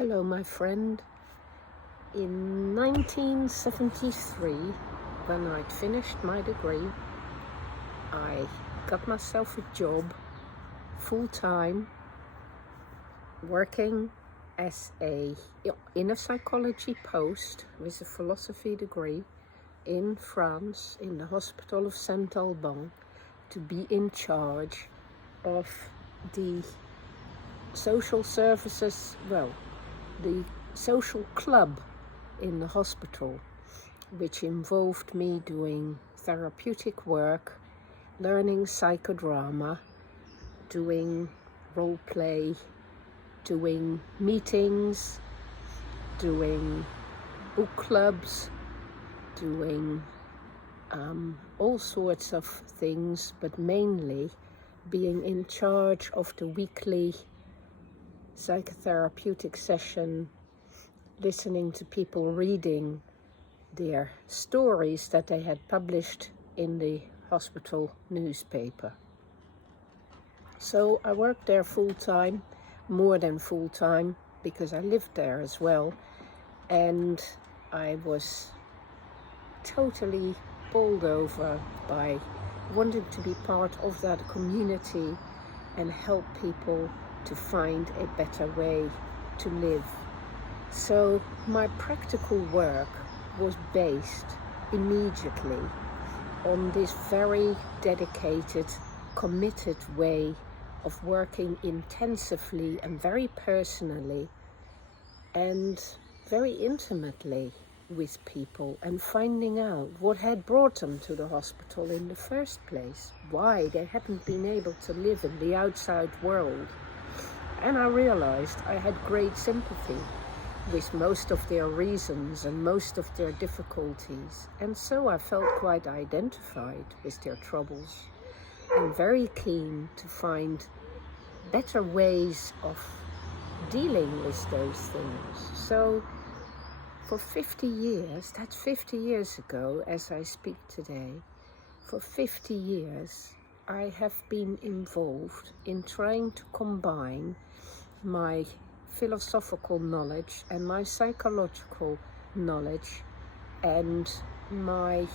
Hello, my friend. In 1973, when I'd finished my degree, I got myself a job full-time working in a psychology post with a philosophy degree in France, in the Hospital of St. Alban, to be in charge of the social services, the social club in the hospital, which involved me doing therapeutic work, learning psychodrama, doing role play, doing meetings, doing book clubs, doing all sorts of things, but mainly being in charge of the weekly psychotherapeutic session, listening to people reading their stories that they had published in the hospital newspaper. So I worked there full-time, more than full-time, because I lived there as well, and I was totally bowled over by wanting to be part of that community and help people to find a better way to live. So my practical work was based immediately on this very dedicated, committed way of working intensively and very personally and very intimately with people, and finding out what had brought them to the hospital in the first place, why they hadn't been able to live in the outside world. And I realized I had great sympathy with most of their reasons and most of their difficulties, and so I felt quite identified with their troubles and very keen to find better ways of dealing with those things. So for 50 years, that's 50 years ago as I speak today, for 50 years I have been involved in trying to combine my philosophical knowledge and my psychological knowledge and my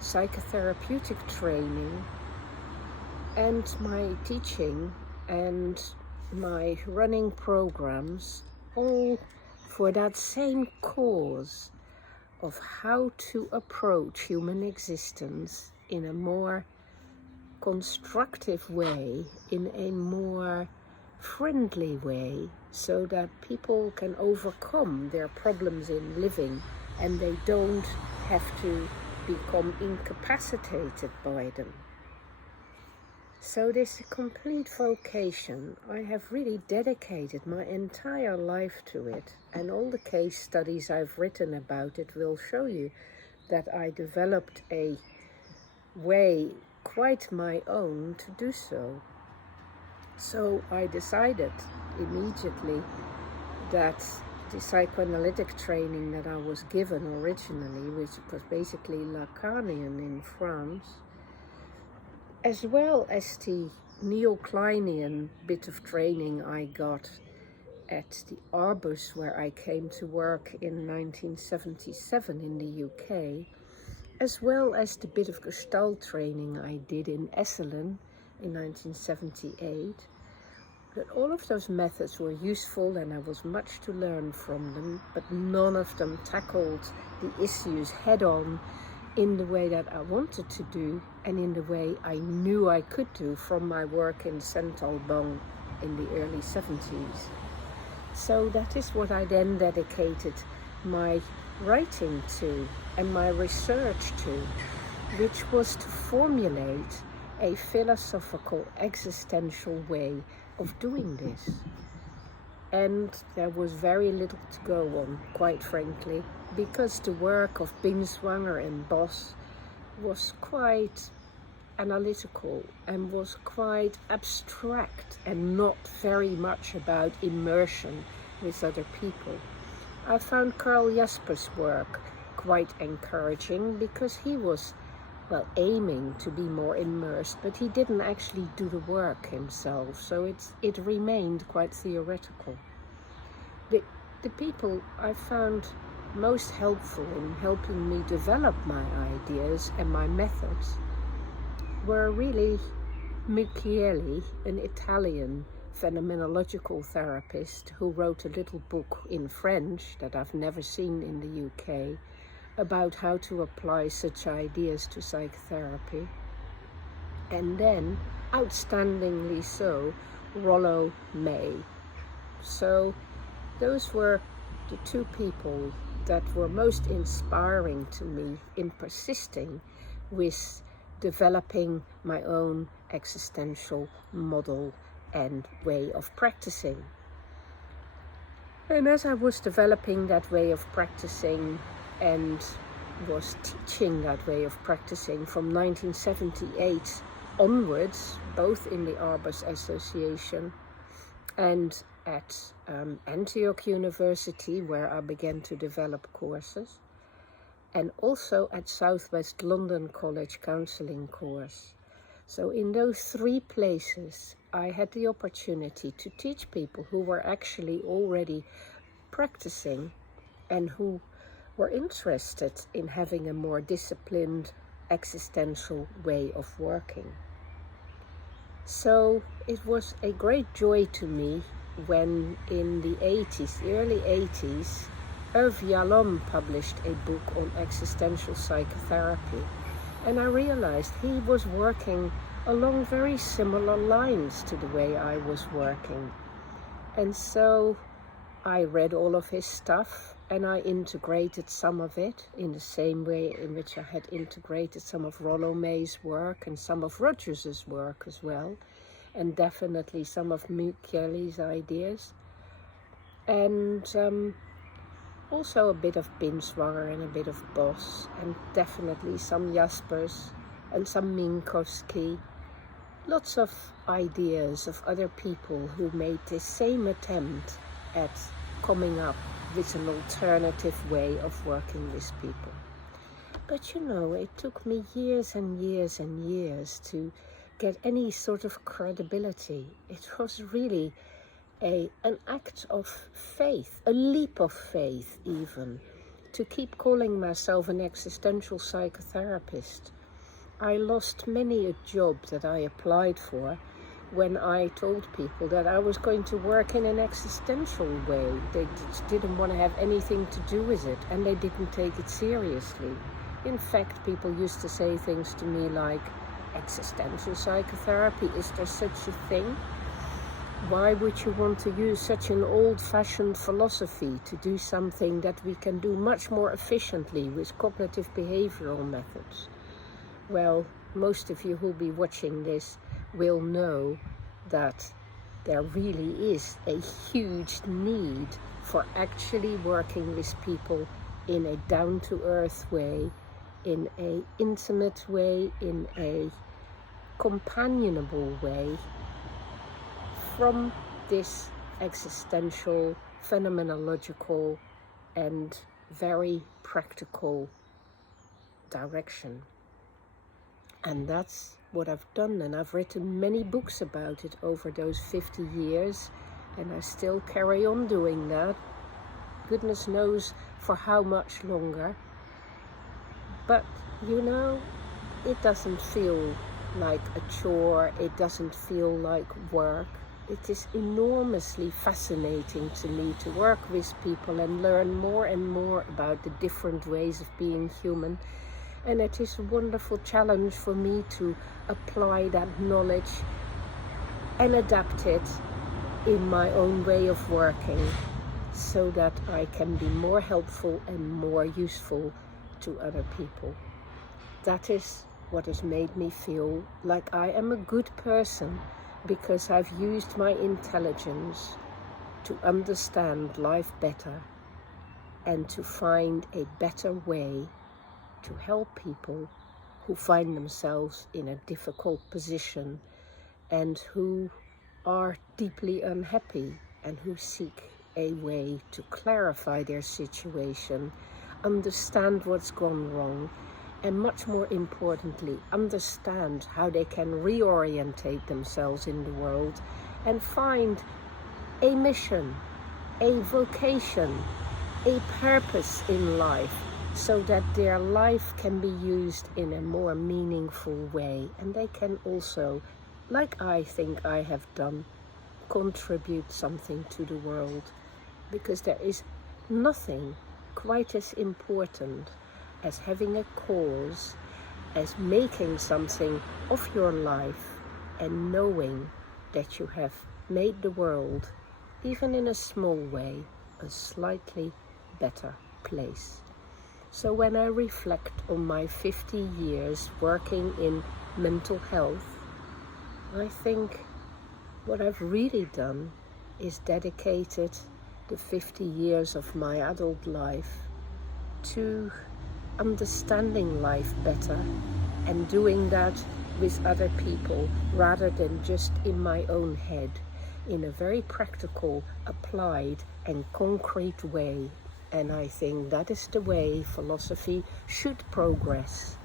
psychotherapeutic training and my teaching and my running programs, all for that same cause of how to approach human existence in a more constructive way, in a more friendly way, so that people can overcome their problems in living and they don't have to become incapacitated by them. So this complete vocation, I have really dedicated my entire life to it, and all the case studies I've written about it will show you that I developed a way quite my own to do so. So I decided immediately that the psychoanalytic training that I was given originally, which was basically Lacanian in France, as well as the neo-Kleinian bit of training I got at the Arbus, where I came to work in 1977 in the UK, as well as the bit of Gestalt training I did in Esselen in 1978, that all of those methods were useful and there was much to learn from them, but none of them tackled the issues head-on in the way that I wanted to do and in the way I knew I could do from my work in St. Alban in the early 70s. So that is what I then dedicated my writing to and my research to, which was to formulate a philosophical, existential way of doing this. And there was very little to go on, quite frankly, because the work of Binswanger and Boss was quite analytical and was quite abstract and not very much about immersion with other people. I found Carl Jasper's work quite encouraging because he was, aiming to be more immersed, but he didn't actually do the work himself, so it remained quite theoretical. The the people I found most helpful in helping me develop my ideas and my methods were really Michele, an Italian phenomenological therapist who wrote a little book in French that I've never seen in the UK about how to apply such ideas to psychotherapy. And then, outstandingly so, Rollo May. So those were the two people that were most inspiring to me in persisting with developing my own existential model and way of practicing. And as I was developing that way of practicing and was teaching that way of practicing from 1978 onwards, both in the Arbus Association and at Antioch University, where I began to develop courses, and also at Southwest London College counselling course. So in those three places, I had the opportunity to teach people who were actually already practicing and who were interested in having a more disciplined existential way of working. So it was a great joy to me when in the 80s, the early 80s, Irv Yalom published a book on existential psychotherapy, and I realized he was working along very similar lines to the way I was working. And so I read all of his stuff and I integrated some of it in the same way in which I had integrated some of Rollo May's work and some of Rogers's work as well, and definitely some of Michele's ideas. And also a bit of Binswanger and a bit of Boss, and definitely some Jaspers and some Minkowski. Lots of ideas of other people who made the same attempt at coming up with an alternative way of working with people. But you know, it took me years and years and years to get any sort of credibility. It was really an act of faith, a leap of faith even, to keep calling myself an existential psychotherapist. I lost many a job that I applied for when I told people that I was going to work in an existential way. They just didn't want to have anything to do with it, and they didn't take it seriously. In fact, people used to say things to me like, existential psychotherapy, is there such a thing? Why would you want to use such an old-fashioned philosophy to do something that we can do much more efficiently with cognitive behavioral methods? Well, most of you who'll be watching this will know that there really is a huge need for actually working with people in a down-to-earth way, in an intimate way, in a companionable way, from this existential, phenomenological, and very practical direction. And that's what I've done, and I've written many books about it over those 50 years, and I still carry on doing that. Goodness knows for how much longer. But, you know, it doesn't feel like a chore, it doesn't feel like work. It is enormously fascinating to me to work with people and learn more and more about the different ways of being human. And it is a wonderful challenge for me to apply that knowledge and adapt it in my own way of working so that I can be more helpful and more useful to other people. That is what has made me feel like I am a good person, because I've used my intelligence to understand life better and to find a better way to help people who find themselves in a difficult position and who are deeply unhappy and who seek a way to clarify their situation, understand what's gone wrong, and much more importantly, understand how they can reorientate themselves in the world and find a mission a vocation, a purpose in life, so that their life can be used in a more meaningful way, and they can also, like I think I have done, contribute something to the world, because there is nothing quite as important as having a cause, as making something of your life and knowing that you have made the world, even in a small way, a slightly better place. So when I reflect on my 50 years working in mental health, I think what I've really done is dedicated the 50 years of my adult life to understanding life better and doing that with other people rather than just in my own head, in a very practical, applied and concrete way. And I think that is the way philosophy should progress,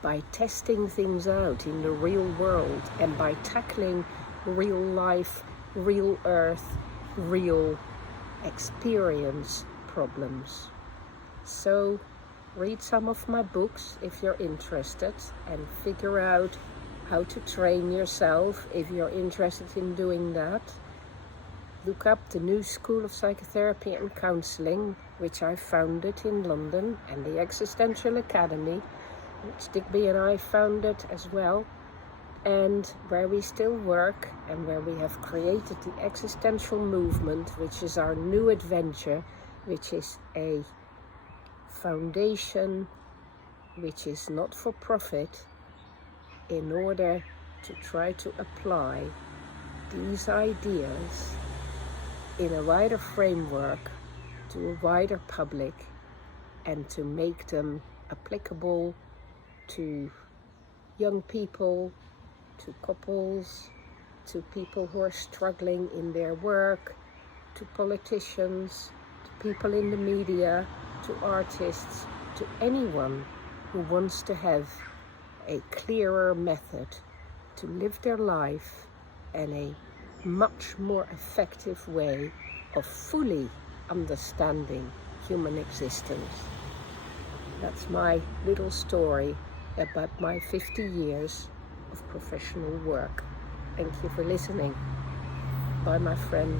by testing things out in the real world and by tackling real life, real earth, real experience problems. So read some of my books if you're interested, and figure out how to train yourself if you're interested in doing that. Look up the New School of Psychotherapy and Counselling, which I founded in London, and the Existential Academy, which Digby and I founded as well, and where we still work, and where we have created the Existential movement, which is our new adventure, which is a foundation which is not for profit, in order to try to apply these ideas in a wider framework to a wider public, and to make them applicable to young people, to couples, to people who are struggling in their work, to politicians, to people in the media, to artists, to anyone who wants to have a clearer method to live their life and a much more effective way of fully understanding human existence. That's my little story about my 50 years of professional work. Thank you for listening. Bye, my friend.